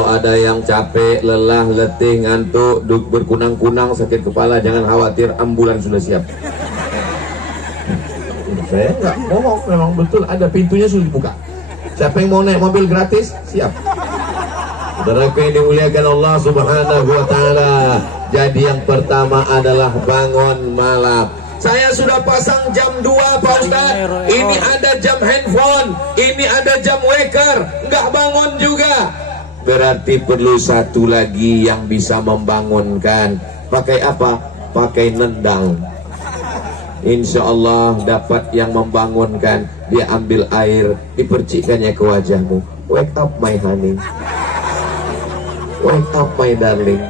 Kalau ada yang capek, lelah, letih, ngantuk, berkunang-kunang, sakit kepala, jangan khawatir, ambulan sudah siap. Saya nggak bohong, memang betul ada, pintunya sudah dibuka. Siapa yang mau naik mobil gratis, siap. Saudara yang dimuliakan Allah Subhanahu wa Ta'ala. Jadi yang pertama adalah bangun malam. Saya sudah pasang jam 2 Pak Ustaz. Ini ada jam handphone, ini ada jam waker, nggak bangun juga. Berarti perlu satu lagi yang bisa membangunkan. Pakai apa? Pakai nendang. Insya Allah dapat yang membangunkan. Dia ambil air, dipercikkannya ke wajahmu. Wake up my honey, wake up my darling.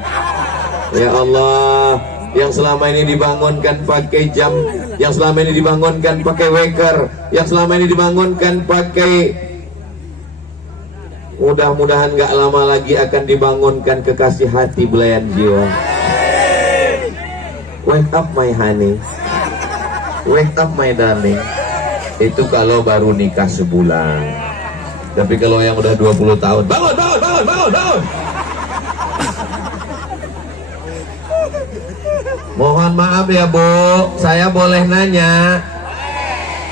Ya Allah, yang selama ini dibangunkan pakai jam, yang selama ini dibangunkan pakai waker, yang selama ini dibangunkan pakai, mudah-mudahan gak lama lagi akan dibangunkan kekasih hati belayan jiwa. Wake up my honey, wake up my darling. Itu kalau baru nikah sebulan. Tapi kalau yang udah 20 tahun, bangun, bangun, bangun, bangun, bangun. Mohon maaf ya Bu, saya boleh nanya?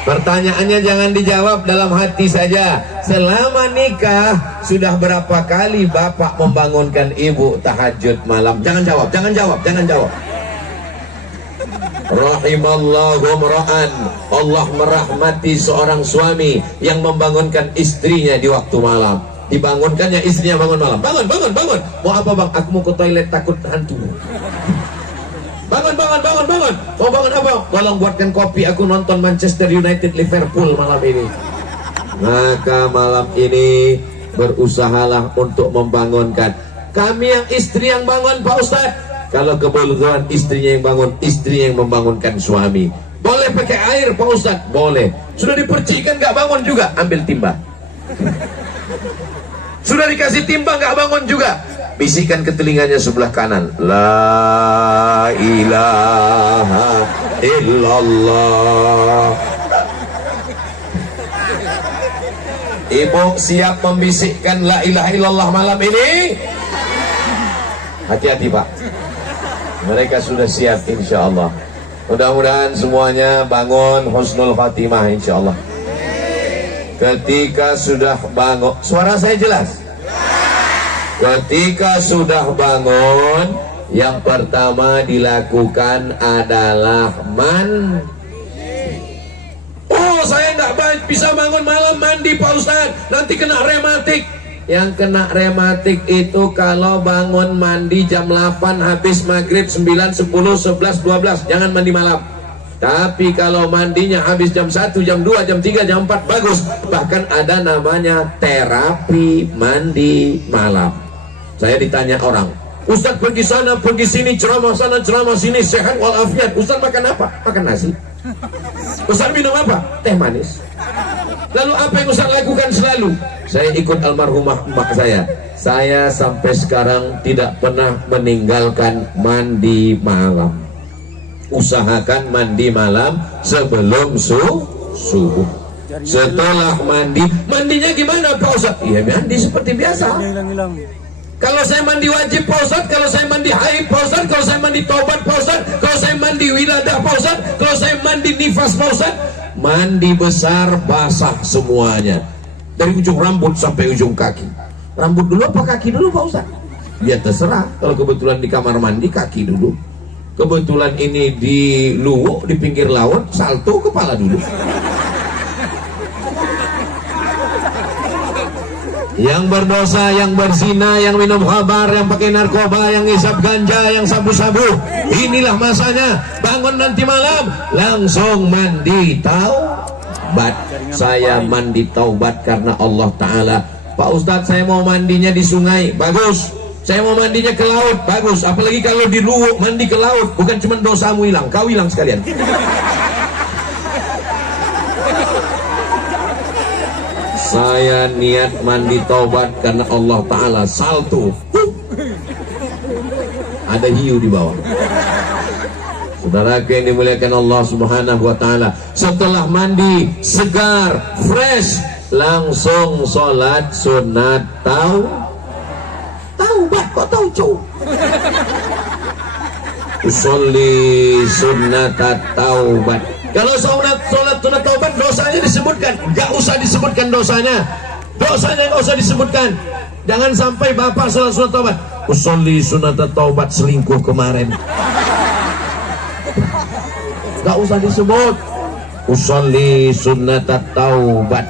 Pertanyaannya jangan dijawab, dalam hati saja. Selama nikah sudah berapa kali Bapak membangunkan Ibu tahajud malam? Jangan jawab, jangan jawab, jangan jawab. Rahimallahu ra'an, Allah merahmati seorang suami yang membangunkan istrinya di waktu malam. Dibangunkannya istrinya bangun malam. Bangun, bangun, bangun. Mau apa bang? Aku mau ke toilet, takut hantu. Bangun, bangun, bangun, bangun. Mau bangun apa? Tolong buatkan kopi, aku nonton Manchester United Liverpool malam ini. Maka malam ini berusahalah untuk membangunkan. Kami yang istri yang bangun Pak Ustaz. Kalau kebetulan istrinya yang bangun, istrinya yang membangunkan suami. Boleh pakai air Pak Ustaz? Boleh. Sudah dipercikan gak bangun juga? Ambil timba. Sudah dikasih timba gak bangun juga? Bisikan ke telinganya sebelah kanan. La ilaha illallah. Ibu siap membisikkan la ilaha illallah malam ini? Hati-hati Pak, mereka sudah siap insya Allah. Mudah-mudahan semuanya bangun husnul khatimah insya Allah. Ketika sudah bangun, suara saya jelas? Ketika sudah bangun, yang pertama dilakukan adalah mandi. Oh, saya nggak bisa bangun malam mandi Pak Ustaz, nanti kena rematik. Yang kena rematik itu kalau bangun mandi jam 8 habis maghrib 9, 10, 11, 12, jangan mandi malam. Tapi kalau mandinya habis jam 1, jam 2, jam 3, jam 4 bagus. Bahkan ada namanya terapi mandi malam. Saya ditanya orang, Ustaz pergi sana, pergi sini, ceramah sana, ceramah sini, sehat walafiat. Ustaz makan apa? Makan nasi. Ustaz minum apa? Teh manis. Lalu apa yang Ustaz lakukan selalu? Saya ikut almarhumah emak saya. Saya sampai sekarang tidak pernah meninggalkan mandi malam. Usahakan mandi malam sebelum subuh. Setelah mandi, mandinya gimana Pak Ustaz? Iya mandi seperti biasa. Kalau saya mandi wajib Pak Ustaz, kalau saya mandi haid Pak Ustaz, kalau saya mandi taubat Pak Ustaz, kalau saya mandi wiladah Pak Ustaz, kalau saya mandi nifas Pak Ustaz, mandi besar basah semuanya. Dari ujung rambut sampai ujung kaki. Rambut dulu apa kaki dulu Pak Ustaz? Ya terserah. Kalau kebetulan di kamar mandi kaki dulu. Kebetulan ini di Luwuk di pinggir laut, salto kepala dulu. Yang berdosa, yang berzina, yang minum khamar, yang pakai narkoba, yang ngisap ganja, yang sabu-sabu, inilah masanya. Bangun nanti malam langsung mandi taubat. Saya mandi taubat karena Allah Ta'ala. Pak Ustadz, saya mau mandinya di sungai, bagus. Saya mau mandinya ke laut, bagus. Apalagi kalau di Luwuk mandi ke laut, bukan cuma dosamu hilang, kau hilang sekalian. Saya niat mandi taubat karena Allah Ta'ala. Salto, ada hiu di bawah. Saudara yang dimuliakan Allah Subhanahu wa Ta'ala, setelah mandi segar, fresh, langsung sholat sunat kok tahu cu? Usolli sunnat taubat. Kalau sholat sunat taubat dosanya disebutkan, nggak usah disebutkan dosanya nggak usah disebutkan. Jangan sampai bapak sholat sunat taubat, usolli sunat taubat selingkuh kemarin, nggak usah disebut. Usolli sunat taubat.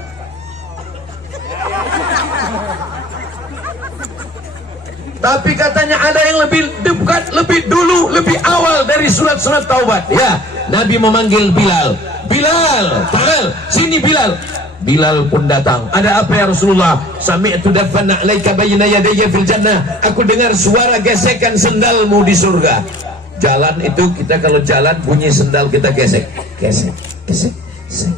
Tapi katanya ada yang lebih dekat, lebih dulu, lebih awal dari sunat taubat. Ya, Nabi memanggil Bilal. Bilal, Bilal, sini Bilal. Bilal pun datang. Ada apa ya Rasulullah? Sami'tu dafanna 'alaika bayna yadayya fil jannah. Aku dengar suara gesekan sendalmu di surga. Jalan itu kita kalau jalan bunyi sendal kita gesek, gesek, gesek, gesek.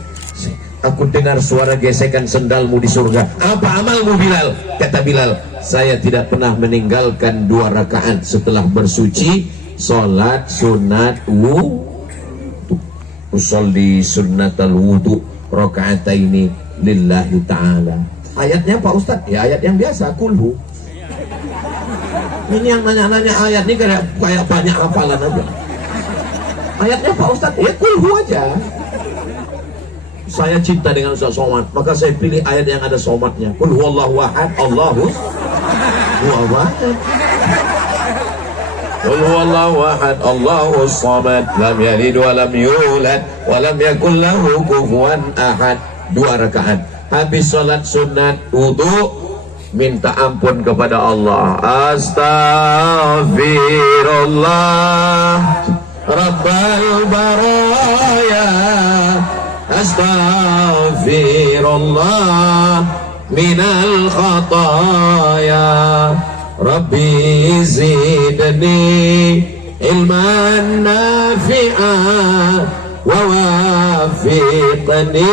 Aku dengar suara gesekan sendalmu di surga. Apa amalmu Bilal? Kata Bilal, saya tidak pernah meninggalkan 2 rakaat setelah bersuci, sholat sunat wudu. Usolli sunnatal wudu rakaataini lillahi ta'ala. Ayatnya Pak Ustadz? Ya ayat yang biasa, kulhu. Ini yang nanya-nanya ayat ini kayak banyak hafalan aja. Ayatnya Pak Ustadz? Ya kulhu aja. Saya cinta dengan Ustaz Somad, maka saya pilih ayat yang ada somatnya. Qul huwallahu ahad, Allahus samad. Qul huwallahu ahad, Allahus samad, lam yalid wa lam yulad wa lam yakul lahu kufuwan ahad. 2 rakaat. Habis salat sunat wudu, minta ampun kepada Allah. Astaghfirullah Rabbal baraya, astaghfirullah minal khataya, Rabbi zidni ilman nafi'ah wa wafiqni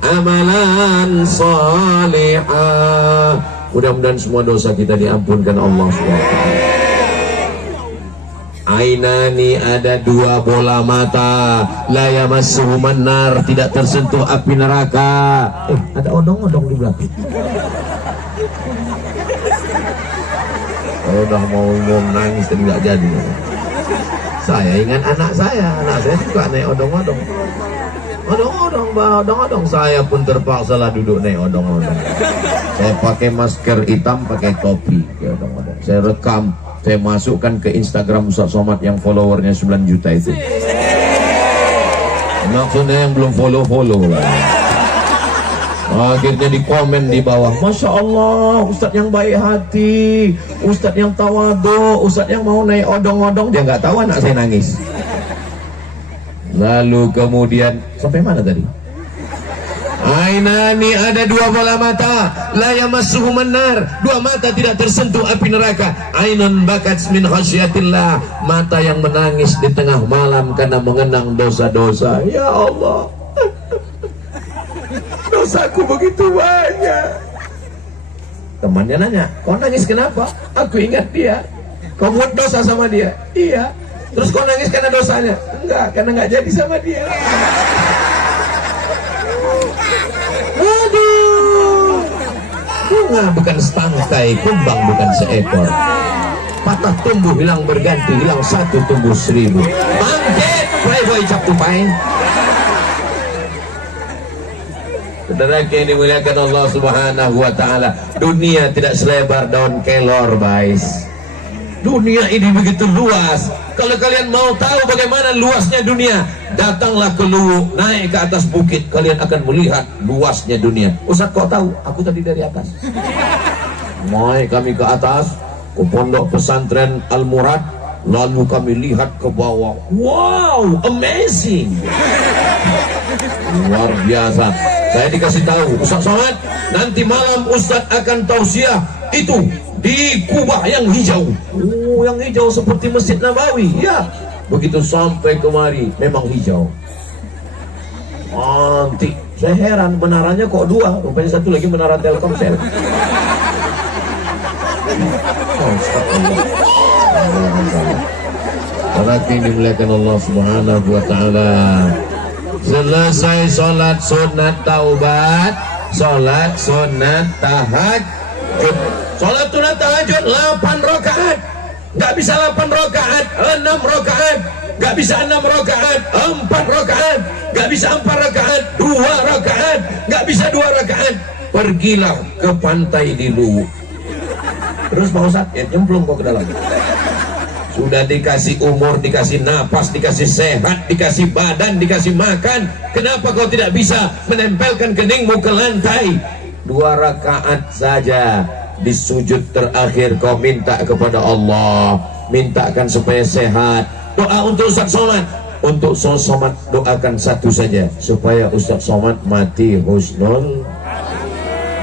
amalan salihah. Mudah-mudahan semua dosa kita diampunkan Allah SWT. Ainani, ada 2 bola mata, la yamassuhuman nar, tidak tersentuh api neraka. Ada odong-odong di belakang. Kalau udah mau nangis tapi nggak jadi. Saya ingat anak saya suka naik odong-odong. Odong-odong, saya pun terpaksa lah duduk naik odong-odong. Saya pakai masker hitam, pakai topi ke odong-odong. Saya rekam, saya masukkan ke Instagram Ustaz Somad yang followernya 9 juta itu. Maksudnya yang belum follow lah. Akhirnya di komen di bawah, Masya Allah, Ustadz yang baik hati, Ustadz yang tawadu, Ustadz yang mau naik odong-odong. Dia nggak tahu anak saya nangis. Lalu kemudian sampai mana tadi? Ainani, ada 2 bola mata, la yamassuhuman nar, 2 mata tidak tersentuh api neraka. Ainun bakat min khasyatillah, mata yang menangis di tengah malam karena mengenang dosa-dosa. Ya Allah, dosaku begitu banyak. Temannya nanya, kau nangis kenapa? Aku ingat dia. Kau buat dosa sama dia? Iya. Terus kau nangis karena dosanya? Enggak, karena nggak jadi sama dia. Aduh, bunga bukan setangkai, kumbang bukan seekor. Patah tumbuh hilang berganti, hilang 1 tumbuh 1000. Bangkit, playboy cap tupai. Saudara yang dimuliakan Allah Subhanahu wa Ta'ala, dunia tidak selebar daun kelor, guys. Dunia ini begitu luas. Kalau kalian mau tahu bagaimana luasnya dunia, datanglah ke Luwu, naik ke atas bukit, kalian akan melihat luasnya dunia. Ustaz kok tahu? Aku tadi dari atas. Naik kami ke atas, ke pondok pesantren Al Murad, lalu kami lihat ke bawah. Wow, amazing. Luar biasa. Saya dikasih tahu, Ustaz Somad, nanti malam Ustaz akan tausiah itu di Kubah yang hijau. Oh, yang hijau seperti Masjid Nabawi. Ya, begitu sampai kemari memang hijau. Antik. Saya heran, menaranya kok 2, rupanya 1 lagi menara Telkomsel. Karena ini dimuliakan Allah Subhanahu wa Ta'ala. Selesai sholat sunat taubat, sholat sunat tahajud. Sholat sunat tahajud 8 rakaat. nggak bisa 8 rakaat, 6 rakaat, nggak bisa 6 rakaat, 4 rakaat, nggak bisa 4 rakaat, 2 rakaat, nggak bisa 2 rakaat, pergilah ke pantai di Luwu. Terus Pak Ustadz, ya nyemplung kok ke dalam. Sudah dikasih umur, dikasih napas, dikasih sehat, dikasih badan, dikasih makan, kenapa kau tidak bisa menempelkan keningmu ke lantai? 2 rakaat saja. Di sujud terakhir kau minta kepada Allah, mintakan supaya sehat. Doa untuk Ustaz Somad, untuk Ustaz Somad doakan satu saja, supaya Ustaz Somad mati husnul.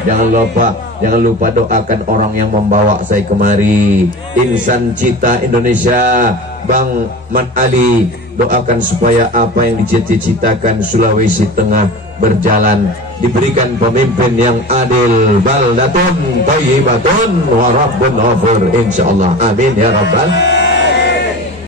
Jangan lupa doakan orang yang membawa saya kemari, Insan Cita Indonesia, Bang Mat Ali. Doakan supaya apa yang dicita-citakan Sulawesi Tengah berjalan, diberikan pemimpin yang adil, baldatun thayyibatun wa rabbun ghafur, insyaallah. Amin ya rabbal